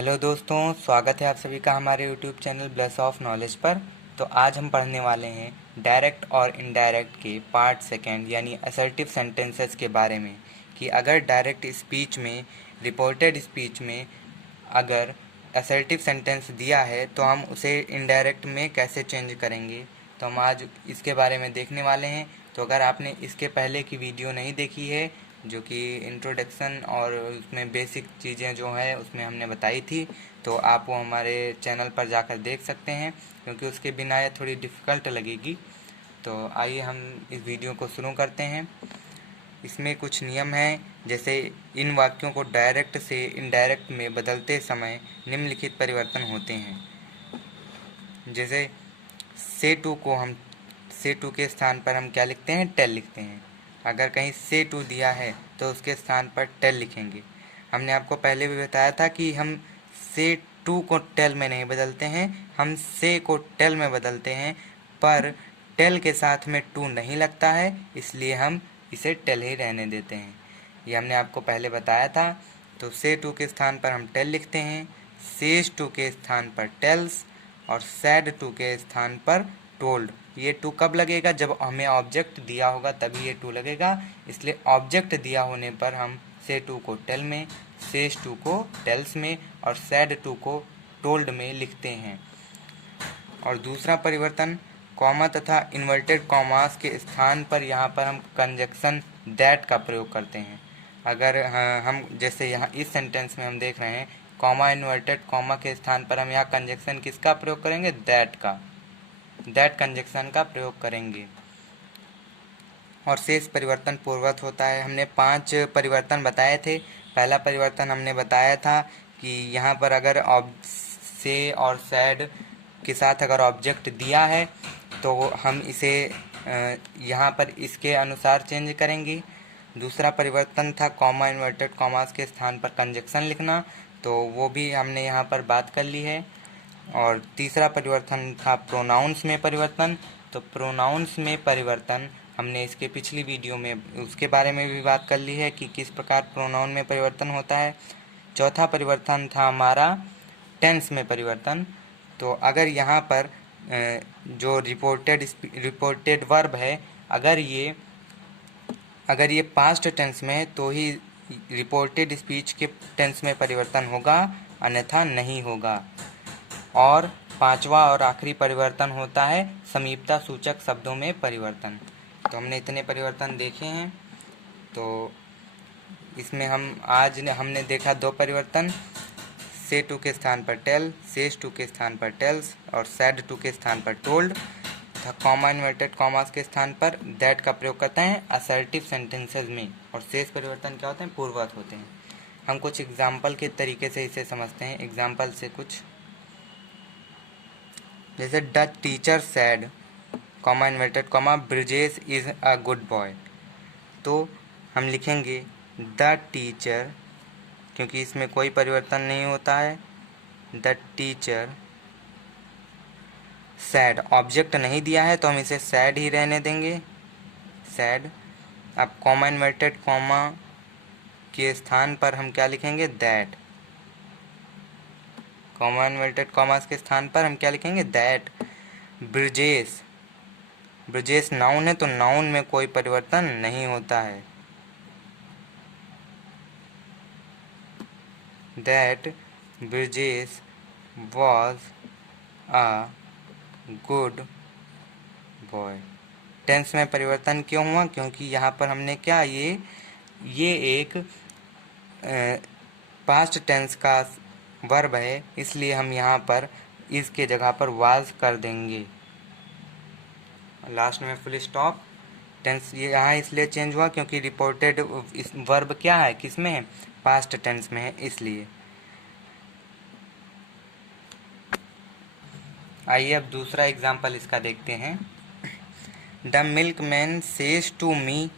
Hello दोस्तों, स्वागत है आप सभी का हमारे YouTube channel bless of knowledge पर। तो आज हम पढ़ने वाले हैं डायरेक्ट और इनडायरेक्ट के पार्ट सेकेंड यानी असर्टिव सेंटेंसेस के बारे में कि अगर डायरेक्ट स्पीच में, रिपोर्टेड स्पीच में अगर असर्टिव सेंटेंस दिया है तो हम उसे इनडायरेक्ट में कैसे चेंज करेंगे। तो हम आज इसके बारे में देखने वाले हैं। तो अगर आपने इसके पहले की वीडियो नहीं देखी है, जो कि इंट्रोडक्शन और उसमें बेसिक चीज़ें जो है उसमें हमने बताई थी, तो आप वो हमारे चैनल पर जाकर देख सकते हैं, क्योंकि उसके बिना ये थोड़ी डिफ़िकल्ट लगेगी। तो आइए हम इस वीडियो को शुरू करते हैं। इसमें कुछ नियम हैं, जैसे इन वाक्यों को डायरेक्ट से इनडायरेक्ट में बदलते समय निम्नलिखित परिवर्तन होते हैं। जैसे से टू के स्थान पर हम क्या लिखते हैं? टेल लिखते हैं। अगर कहीं से टू दिया है तो उसके स्थान पर टेल लिखेंगे। हमने आपको पहले भी बताया था कि हम से टू को टेल में नहीं बदलते हैं, हम से को टेल में बदलते हैं, पर टेल के साथ में टू नहीं लगता है, इसलिए हम इसे टेल ही रहने देते हैं। ये हमने आपको पहले बताया था। तो से टू के स्थान पर हम टेल लिखते हैं, सेज टू के स्थान पर टेल्स और सैड टू के स्थान पर टोल्ड। ये टू कब लगेगा? जब हमें ऑब्जेक्ट दिया होगा तभी ये टू लगेगा। इसलिए ऑब्जेक्ट दिया होने पर हम से टू को टेल में, सेज टू को टेल्स में और सैड टू को टोल्ड में लिखते हैं। और दूसरा परिवर्तन, कॉमा तथा इन्वर्टेड कॉमास के स्थान पर यहाँ पर हम कंजक्शन दैट का प्रयोग करते हैं। अगर हम जैसे यहाँ इस सेंटेंस में हम देख रहे हैं, कॉमा इन्वर्टेड कॉमा के स्थान पर हम यहाँ कंजक्शन किसका प्रयोग करेंगे? दैट का, दैट कंजक्शन का प्रयोग करेंगे। और शेष परिवर्तन पूर्ववत होता है। हमने 5 परिवर्तन बताए थे। पहला परिवर्तन हमने बताया था कि यहाँ पर अगर से और सैड के साथ अगर ऑब्जेक्ट दिया है तो हम इसे यहाँ पर इसके अनुसार चेंज करेंगे। दूसरा परिवर्तन था कॉमा इन्वर्टेड कॉमास के स्थान पर कंजक्शन लिखना, तो वो भी हमने यहाँ पर बात कर ली है। और तीसरा परिवर्तन था प्रोनाउंस में परिवर्तन। तो प्रोनाउंस में परिवर्तन हमने इसके पिछली वीडियो में उसके बारे में भी बात कर ली है कि किस प्रकार प्रोनाउन में परिवर्तन होता है। चौथा परिवर्तन था हमारा टेंस में परिवर्तन। तो अगर यहाँ पर जो रिपोर्टेड वर्ब है, अगर ये पास्ट टेंस में है तो ही रिपोर्टेड स्पीच के टेंस में परिवर्तन होगा, अन्यथा नहीं होगा। और पांचवा और आखिरी परिवर्तन होता है समीपता सूचक शब्दों में परिवर्तन। तो हमने इतने परिवर्तन देखे हैं। तो इसमें हमने देखा 2 परिवर्तन, से टू के स्थान पर टेल, सेज टू के स्थान पर टेल्स और सैड टू के स्थान पर टोल्ड तथा कॉमा इन्वर्टेड कॉमास के स्थान पर दैट का प्रयोग करते हैं असर्टिव सेंटेंसेस में। और शेष परिवर्तन क्या होते हैं? पूर्ववत होते हैं। हम कुछ एग्जाम्पल के तरीके से इसे समझते हैं। एग्जाम्पल से कुछ, जैसे the teacher sad, comma inverted comma, Brijesh is a good boy. तो हम लिखेंगे द टीचर, क्योंकि इसमें कोई परिवर्तन नहीं होता है, द टीचर सैड, ऑब्जेक्ट नहीं दिया है तो हम इसे सैड ही रहने देंगे, सैड। अब कॉमा इन्वर्टेड कॉमा के स्थान पर हम क्या लिखेंगे? दैट। कॉमा इन्वर्टेड कॉमास के स्थान पर हम क्या लिखेंगे? दैट। ब्रिजेश, ब्रिजेश नाउन है तो नाउन में कोई परिवर्तन नहीं होता है, that Brijesh was a good boy. Tense में परिवर्तन क्यों हुआ? क्योंकि यहाँ पर हमने क्या, ये एक पास्ट टेंस का वर्ब है, इसलिए हम यहाँ पर इसके जगह पर वाज कर देंगे, लास्ट में फुल स्टॉप। टेंस ये यहाँ इसलिए चेंज हुआ क्योंकि रिपोर्टेड वर्ब क्या है, किस में है? पास्ट टेंस में है, इसलिए। आइए अब दूसरा एग्जाम्पल इसका देखते हैं। The milk man says to me,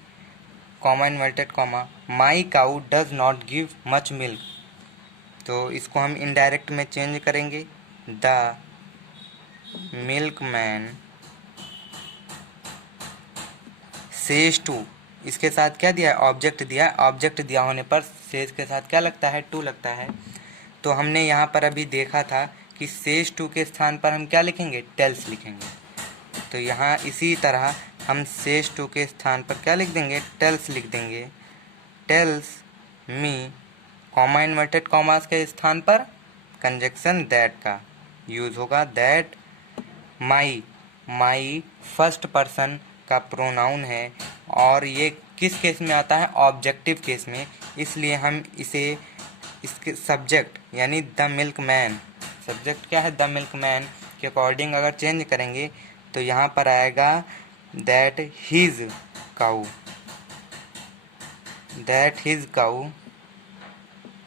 comma inverted comma, my cow does not give much milk. तो इसको हम इनडायरेक्ट में चेंज करेंगे, the milk man says to, इसके साथ क्या दिया है? ऑब्जेक्ट दिया है। ऑब्जेक्ट दिया होने पर सेज के साथ क्या लगता है? टू लगता है। तो हमने यहाँ पर अभी देखा था कि सेज टू के स्थान पर हम क्या लिखेंगे, टेल्स लिखेंगे। तो यहाँ इसी तरह हम सेज टू के स्थान पर क्या लिख देंगे, टेल्स लिख देंगे। Tells me, comma inverted commas के स्थान पर कंजक्शन दैट का यूज होगा। That my, my first person का प्रोनाउन है और ये किस केस में आता है, ऑब्जेक्टिव केस में, इसलिए हम इसे इसके सब्जेक्ट यानी द मिल्क मैन, सब्जेक्ट क्या है, द मिल्क मैन के अकॉर्डिंग अगर चेंज करेंगे तो यहाँ पर आएगा that his cow, that his cow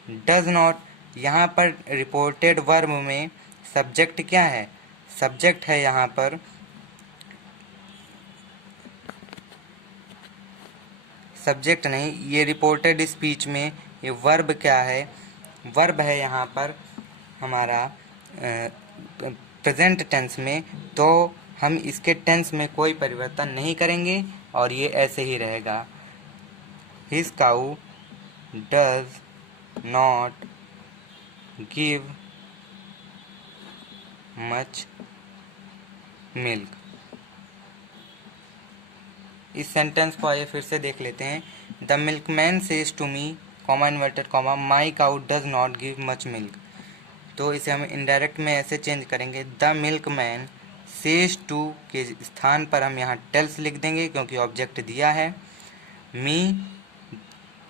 does not. यहाँ पर रिपोर्टेड वर्ब में सब्जेक्ट क्या है, सब्जेक्ट है यहाँ पर सब्जेक्ट नहीं, ये रिपोर्टेड स्पीच में ये वर्ब क्या है, वर्ब है यहाँ पर हमारा प्रेजेंट टेंस में। तो हम इसके टेंस में कोई परिवर्तन नहीं करेंगे और ये ऐसे ही रहेगा। His cow does not give much milk. इस सेंटेंस को आइए फिर से देख लेते हैं। The milkman says to me, comma inverted comma, my cow does not give much milk. तो इसे हम इनडायरेक्ट में ऐसे चेंज करेंगे, द मिल्कमैन सेज टू के स्थान पर हम यहाँ टेल्स लिख देंगे क्योंकि ऑब्जेक्ट दिया है। मी,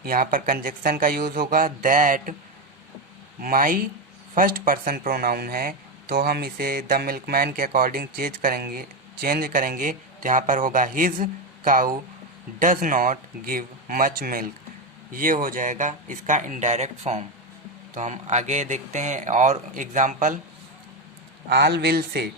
यहाँ पर कंजक्शन का यूज़ होगा। That, my first person pronoun है तो हम इसे द मिल्कमैन के अकॉर्डिंग चेंज करेंगे तो यहाँ पर होगा his cow does not give much milk. ये हो जाएगा इसका इनडायरेक्ट फॉर्म। तो हम आगे देखते हैं और एग्जाम्पल। आल विल से,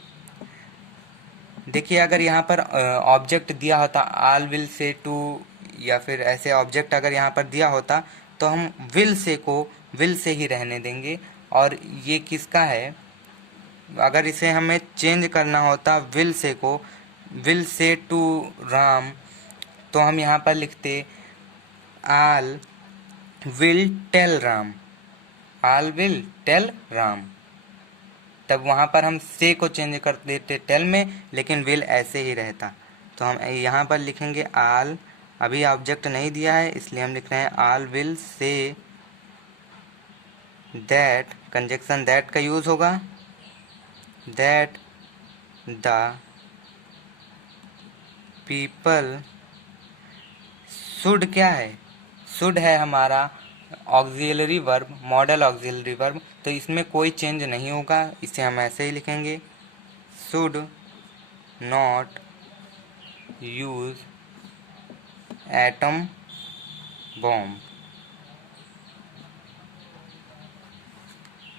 देखिए अगर यहाँ पर ऑब्जेक्ट दिया होता आल विल से टू या फिर ऐसे ऑब्जेक्ट अगर यहाँ पर दिया होता तो हम विल से को विल से ही रहने देंगे। और ये किसका है, अगर इसे हमें चेंज करना होता विल से को विल से टू राम तो हम यहाँ पर लिखते all will tell Ram, all will tell Ram. तब वहाँ पर हम से को चेंज कर देते टेल में, लेकिन विल ऐसे ही रहता। तो हम यहाँ पर लिखेंगे आल, अभी ऑब्जेक्ट नहीं दिया है इसलिए हम लिख रहे हैं all will say that, conjunction that का यूज़ होगा। दैट द पीपल शुड, क्या है, शुड है हमारा auxiliary verb, modal auxiliary verb, तो इसमें कोई चेंज नहीं होगा, इसे हम ऐसे ही लिखेंगे। Should not use atom bomb.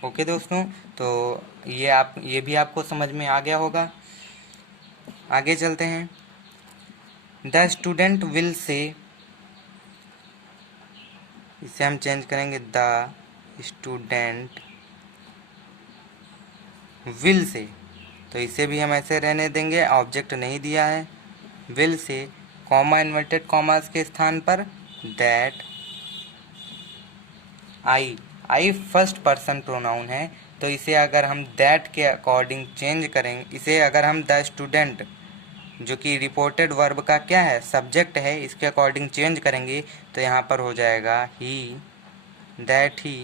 Okay दोस्तों, तो ये भी आपको समझ में आ गया होगा। आगे चलते हैं। द स्टूडेंट विल से, इसे हम चेंज करेंगे द स्टूडेंट विल से, तो इसे भी हम ऐसे रहने देंगे, ऑब्जेक्ट नहीं दिया है। Will say comma inverted commas के स्थान पर that, I first person pronoun है तो इसे अगर हम दैट के अकॉर्डिंग चेंज करेंगे, इसे अगर हम द स्टूडेंट जो कि रिपोर्टेड वर्ब का क्या है, सब्जेक्ट है, इसके अकॉर्डिंग चेंज करेंगे तो यहाँ पर हो जाएगा he, that he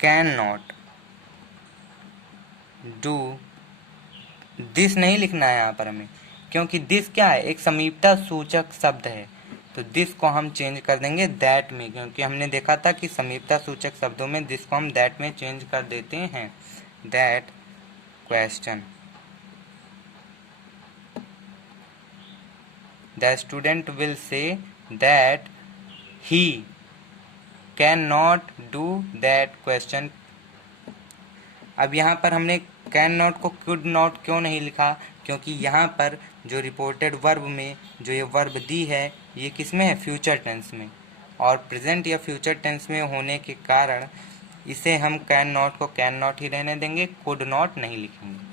can not do this. नहीं लिखना है यहाँ पर हमें, क्योंकि दिस क्या है, एक समीपता सूचक शब्द है, तो दिस को हम चेंज कर देंगे दैट में, क्योंकि हमने देखा था कि समीपता सूचक शब्दों में दिस को हम दैट में चेंज कर देते हैं। That question, the student will say that he can not do that question. अब यहाँ पर हमने कैन नॉट को कुड नॉट क्यों नहीं लिखा, क्योंकि यहाँ पर जो रिपोर्टेड वर्ब में जो ये वर्ब दी है ये किस में है, फ्यूचर टेंस में, और प्रेजेंट या फ्यूचर टेंस में होने के कारण इसे हम कैन नॉट को कैन नॉट ही रहने देंगे, कुड नॉट नहीं लिखेंगे।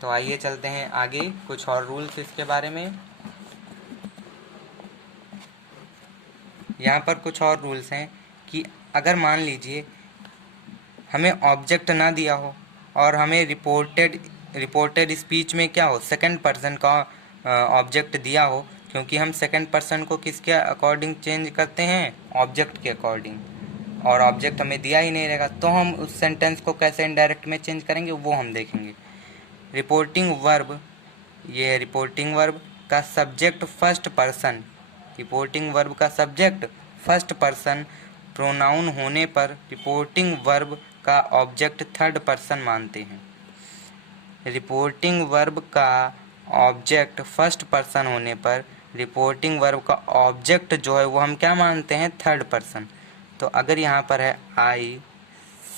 तो आइए चलते हैं आगे कुछ और रूल्स इसके बारे में। यहाँ पर कुछ और रूल्स हैं कि अगर मान लीजिए हमें ऑब्जेक्ट ना दिया हो और हमें रिपोर्टेड स्पीच में क्या हो, सेकंड पर्सन का ऑब्जेक्ट दिया हो, क्योंकि हम सेकंड पर्सन को किसके अकॉर्डिंग चेंज करते हैं, ऑब्जेक्ट के अकॉर्डिंग, और ऑब्जेक्ट हमें दिया ही नहीं रहेगा, तो हम उस सेंटेंस को कैसे इनडायरेक्ट में चेंज करेंगे वो हम देखेंगे। रिपोर्टिंग वर्ब, ये है रिपोर्टिंग वर्ब का subject first person, reporting verb का सब्जेक्ट फर्स्ट पर्सन प्रोनाउन होने पर रिपोर्टिंग वर्ब का ऑब्जेक्ट थर्ड पर्सन मानते हैं। रिपोर्टिंग वर्ब का ऑब्जेक्ट फर्स्ट पर्सन होने पर रिपोर्टिंग वर्ब का ऑब्जेक्ट जो है वो हम क्या मानते हैं, थर्ड पर्सन। तो अगर यहाँ पर है आई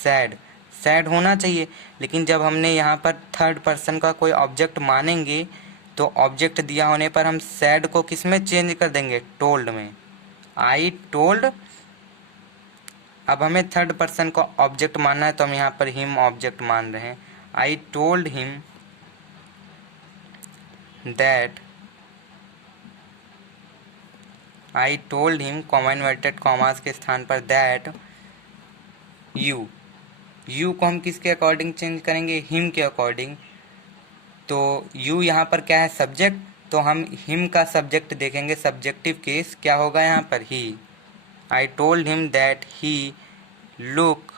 सैड, सैड होना चाहिए, लेकिन जब हमने यहाँ पर थर्ड पर्सन का कोई ऑब्जेक्ट मानेंगे तो ऑब्जेक्ट दिया होने पर हम सैड को किस में चेंज कर देंगे, टोल्ड में। आई टोल्ड, अब हमें थर्ड पर्सन का ऑब्जेक्ट मानना है तो हम यहाँ पर हिम ऑब्जेक्ट मान रहे हैं। आई told him that, I told him comma inverted commas के स्थान पर दैट यू, यू को हम किसके अकॉर्डिंग चेंज करेंगे, हिम के अकॉर्डिंग। तो यू यहाँ पर क्या है, सब्जेक्ट, तो हम हिम का सब्जेक्ट देखेंगे, सब्जेक्टिव केस क्या होगा यहाँ पर, he. I told him that he look,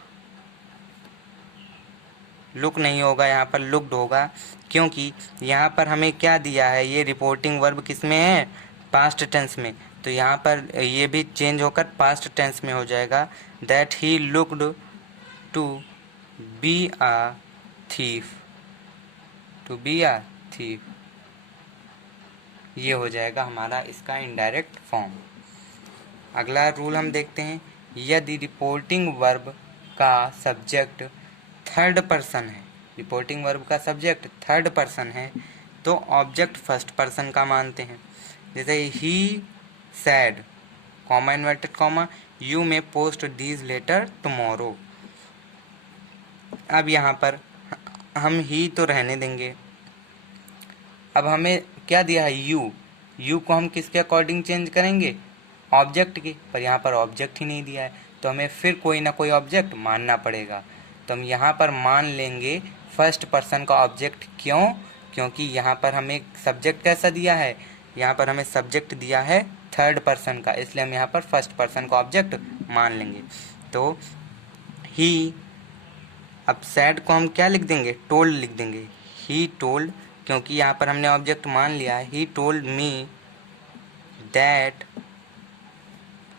look नहीं होगा यहाँ पर, लुक्ड होगा, क्योंकि यहाँ पर हमें क्या दिया है, ये रिपोर्टिंग वर्ब किस में है, पास्ट टेंस में, तो यहाँ पर ये भी चेंज होकर पास्ट टेंस में हो जाएगा। That he looked to be a thief, to be a thief, ये हो जाएगा हमारा इसका इनडायरेक्ट फॉर्म। अगला रूल हम देखते हैं, यदि रिपोर्टिंग वर्ब का सब्जेक्ट थर्ड पर्सन है, रिपोर्टिंग वर्ब का सब्जेक्ट थर्ड पर्सन है तो ऑब्जेक्ट फर्स्ट पर्सन का मानते हैं। जैसे he said comma inverted comma you may post these letter tomorrow, अब यहाँ पर हम ही तो रहने देंगे, अब हमें क्या दिया है, यू, यू को हम किसके अकॉर्डिंग चेंज करेंगे, ऑब्जेक्ट की, पर यहाँ पर ऑब्जेक्ट ही नहीं दिया है तो हमें फिर कोई ना कोई ऑब्जेक्ट मानना पड़ेगा। तो हम यहाँ पर मान लेंगे फर्स्ट पर्सन का ऑब्जेक्ट, क्यों, क्योंकि यहाँ पर हमें सब्जेक्ट कैसा दिया है, यहाँ पर हमें सब्जेक्ट दिया है थर्ड पर्सन का, इसलिए हम यहाँ पर फर्स्ट पर्सन का ऑब्जेक्ट मान लेंगे। तो ही, अब सैड को हम क्या लिख देंगे, टोल्ड लिख देंगे, ही टोल्ड, क्योंकि यहाँ पर हमने ऑब्जेक्ट मान लिया है। He told me that,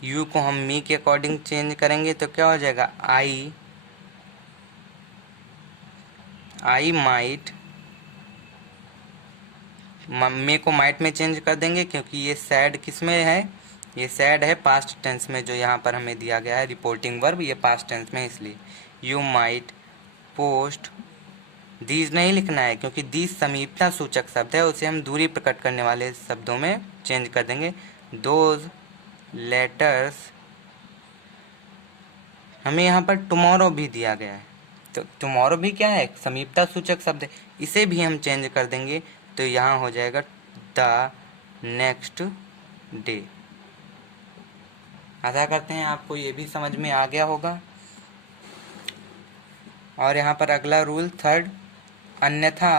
you को हम मी के अकॉर्डिंग चेंज करेंगे तो क्या हो जाएगा, आई माइट, मे को माइट में चेंज कर देंगे क्योंकि ये सैड किस में है, ये सैड है पास्ट टेंस में, जो यहाँ पर हमें दिया गया है रिपोर्टिंग वर्ब, ये पास्ट टेंस में, इसलिए यू माइट पोस्ट दीज नहीं लिखना है क्योंकि दीज समीपता सूचक शब्द है, उसे हम दूरी प्रकट करने वाले शब्दों में चेंज कर देंगे। दोज लेटर्स, हमें यहाँ पर टुमारो भी दिया गया है तो टुमारो भी क्या है, समीपता सूचक शब्द है, इसे भी हम चेंज कर देंगे तो यहाँ हो जाएगा द नेक्स्ट डे। आशा करते हैं आपको ये भी समझ में आ गया होगा। और यहाँ पर अगला रूल थर्ड, अन्यथा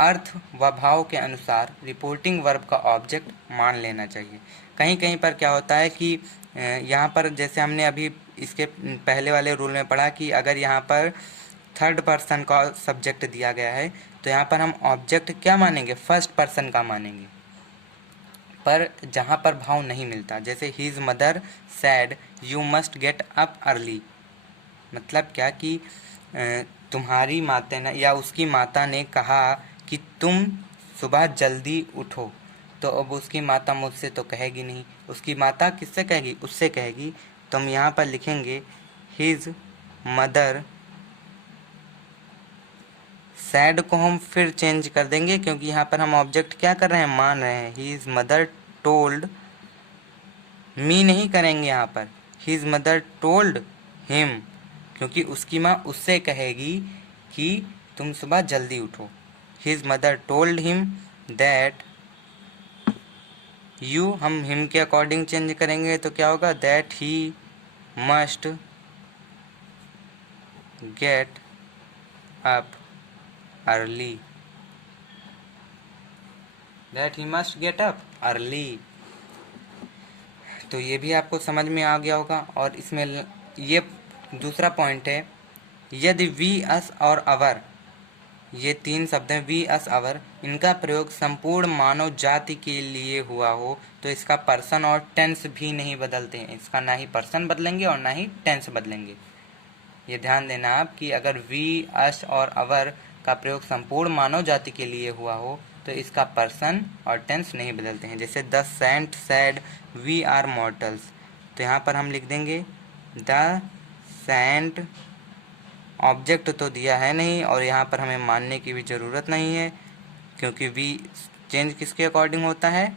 अर्थ व भाव के अनुसार रिपोर्टिंग वर्ब का ऑब्जेक्ट मान लेना चाहिए। कहीं कहीं पर क्या होता है कि यहाँ पर जैसे हमने अभी इसके पहले वाले रूल में पढ़ा कि अगर यहाँ पर थर्ड पर्सन का सब्जेक्ट दिया गया है तो यहाँ पर हम ऑब्जेक्ट क्या मानेंगे, फर्स्ट पर्सन का मानेंगे, पर जहाँ पर भाव नहीं मिलता, जैसे his mother sad you must get up early, मतलब क्या कि तुम्हारी माता ने या उसकी माता ने कहा कि तुम सुबह जल्दी उठो, तो अब उसकी माता मुझसे तो कहेगी नहीं, उसकी माता किससे कहेगी, उससे कहेगी, तो हम यहाँ पर लिखेंगे हिज मदर सैड को हम फिर चेंज कर देंगे क्योंकि यहाँ पर हम ऑब्जेक्ट क्या कर रहे हैं, मान रहे हैं। हिज मदर टोल्ड मी नहीं करेंगे यहाँ पर, हिज मदर टोल्ड हिम, क्योंकि उसकी माँ उससे कहेगी कि तुम सुबह जल्दी उठो। His mother told him that you, हम हिम के अकॉर्डिंग चेंज करेंगे तो क्या होगा, that he must get up early, that he must get up early. तो ये भी आपको समझ में आ गया होगा। और इसमें ये दूसरा पॉइंट है, यदि वी, अस और अवर, ये तीन शब्द हैं, वी, अस, अवर, इनका प्रयोग संपूर्ण मानव जाति के लिए हुआ हो तो इसका पर्सन और टेंस भी नहीं बदलते हैं। इसका ना ही पर्सन बदलेंगे और ना ही टेंस बदलेंगे। ये ध्यान देना आप कि अगर वी, अस और अवर का प्रयोग संपूर्ण मानव जाति के लिए हुआ हो तो इसका पर्सन और टेंस नहीं बदलते हैं। जैसे the saint said we are mortals, तो यहाँ पर हम लिख देंगे द सेंट, ऑब्जेक्ट तो दिया है नहीं और यहाँ पर हमें मानने की भी ज़रूरत नहीं है, क्योंकि वी चेंज किसके अकॉर्डिंग होता है,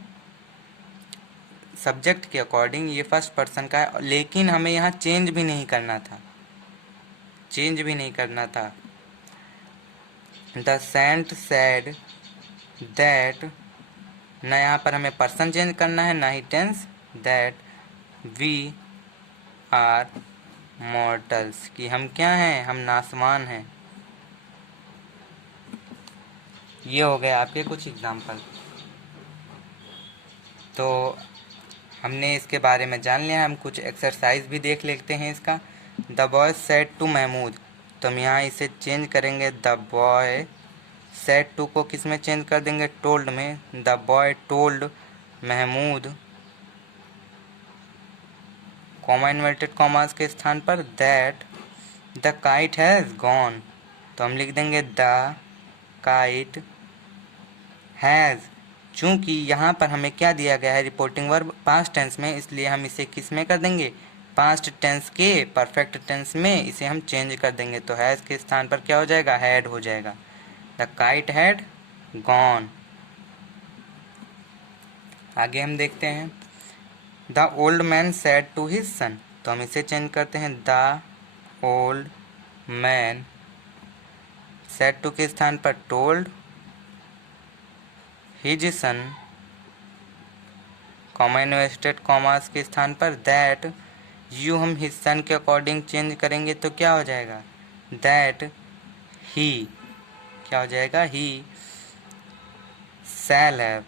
सब्जेक्ट के अकॉर्डिंग। ये फर्स्ट पर्सन का है, लेकिन हमें यहाँ चेंज भी नहीं करना था, चेंज भी नहीं करना था। द सेंट सैड दैट, ना यहाँ पर हमें पर्सन चेंज करना है ना ही tense, that we are mortals, कि हम क्या हैं, हम नासवान हैं। ये हो गए आपके कुछ एग्जाम्पल। तो हमने इसके बारे में जान लिया, हम कुछ एक्सरसाइज भी देख लेते हैं इसका। The boy said to Mahmood, तो हम यहाँ इसे चेंज करेंगे, द बॉय सेड टू को किस में चेंज कर देंगे, टोल्ड में। The boy told Mahmood, comma inverted commas के स्थान पर that the kite has gone, तो हम लिख देंगे द काइट हैज़। चूँकि यहाँ पर हमें क्या दिया गया है, रिपोर्टिंग वर्ब पास्ट टेंस में, इसलिए हम इसे किस में कर देंगे, पास्ट टेंस के परफेक्ट टेंस में इसे हम चेंज कर देंगे। तो हैज़ के स्थान पर क्या हो जाएगा, हैड हो जाएगा। The kite had gone. आगे हम देखते हैं, the old man said to his son, तो हम इसे चेंज करते हैं, the old man said to के स्थान पर told his son, comma inverted commas के स्थान पर दैट, यू हम हिज सन के अकॉर्डिंग चेंज करेंगे तो क्या हो जाएगा, दैट ही, क्या हो जाएगा, ही shall have,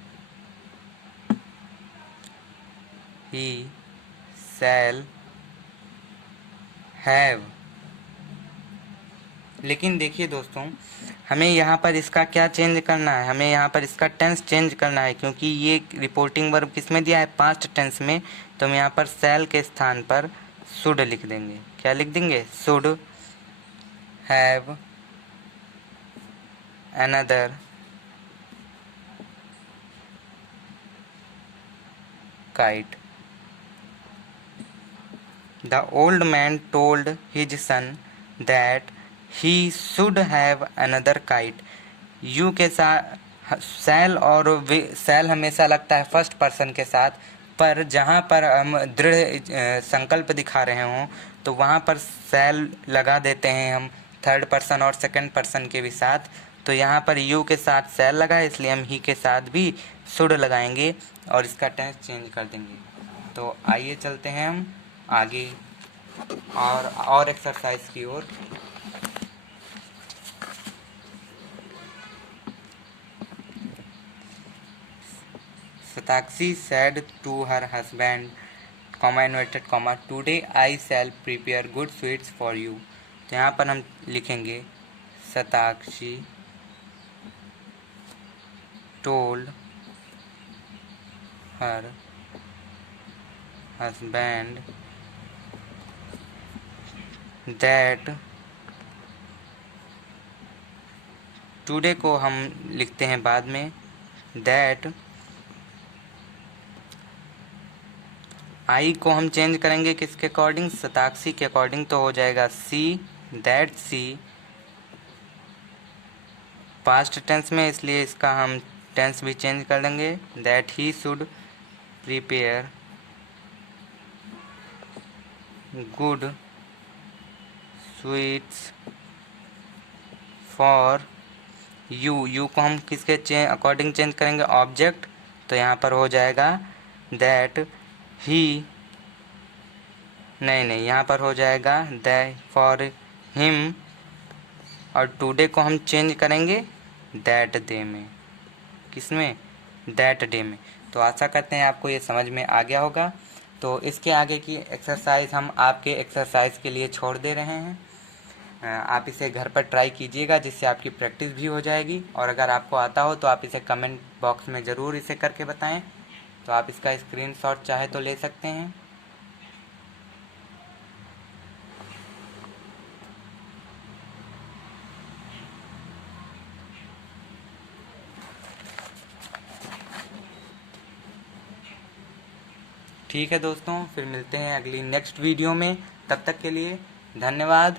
he shall have. लेकिन देखिए दोस्तों, हमें यहाँ पर इसका क्या चेंज करना है, हमें यहाँ पर इसका टेंस चेंज करना है, क्योंकि ये रिपोर्टिंग वर्ब किस में दिया है, पास्ट टेंस में। तो हम यहाँ पर शैल के स्थान पर शुड लिख देंगे। क्या लिख देंगे, should have another kite. The old man told his sun that he should have another kite. You के साथ शैल और शैल हमेशा लगता है फर्स्ट पर्सन के साथ, पर जहाँ पर हम दृढ़ संकल्प दिखा रहे हों तो वहाँ पर शैल लगा देते हैं हम थर्ड पर्सन और सेकंड पर्सन के भी साथ। तो यहाँ पर यू के साथ शैल लगा है, इसलिए हम ही के साथ भी शुड लगाएंगे और इसका टेंस चेंज कर देंगे। तो आइए चलते हैं हम आगे और एक्सरसाइज की ओर। Satakshi said to her husband, comma inverted comma, today I shall prepare good sweets for you। तो यहाँ पर हम लिखेंगे Satakshi told her husband that, today को हम लिखते हैं बाद में, that आई को हम चेंज करेंगे किसके अकॉर्डिंग, सताक्षी के अकॉर्डिंग, तो हो जाएगा सी, दैट सी पास्ट टेंस में, इसलिए इसका हम टेंस भी चेंज कर देंगे, that he should prepare good sweets for you. You को हम किसके अकॉर्डिंग चेंज करेंगे, ऑब्जेक्ट, तो यहाँ पर हो जाएगा दैट ही, नहीं यहाँ पर हो जाएगा दैट फॉर हिम और टुडे को हम चेंज करेंगे दैट डे में। किसमें? दैट डे में। तो आशा करते हैं आपको ये समझ में आ गया होगा। तो इसके आगे की एक्सरसाइज हम आपके एक्सरसाइज के लिए छोड़ दे रहे हैं। आप इसे घर पर ट्राई कीजिएगा, जिससे आपकी प्रैक्टिस भी हो जाएगी। और अगर आपको आता हो तो आप इसे कमेंट बॉक्स में ज़रूर इसे करके बताएं। तो आप इसका स्क्रीनशॉट चाहे तो ले सकते हैं। ठीक है दोस्तों, फिर मिलते हैं अगली नेक्स्ट वीडियो में। तब तक के लिए धन्यवाद।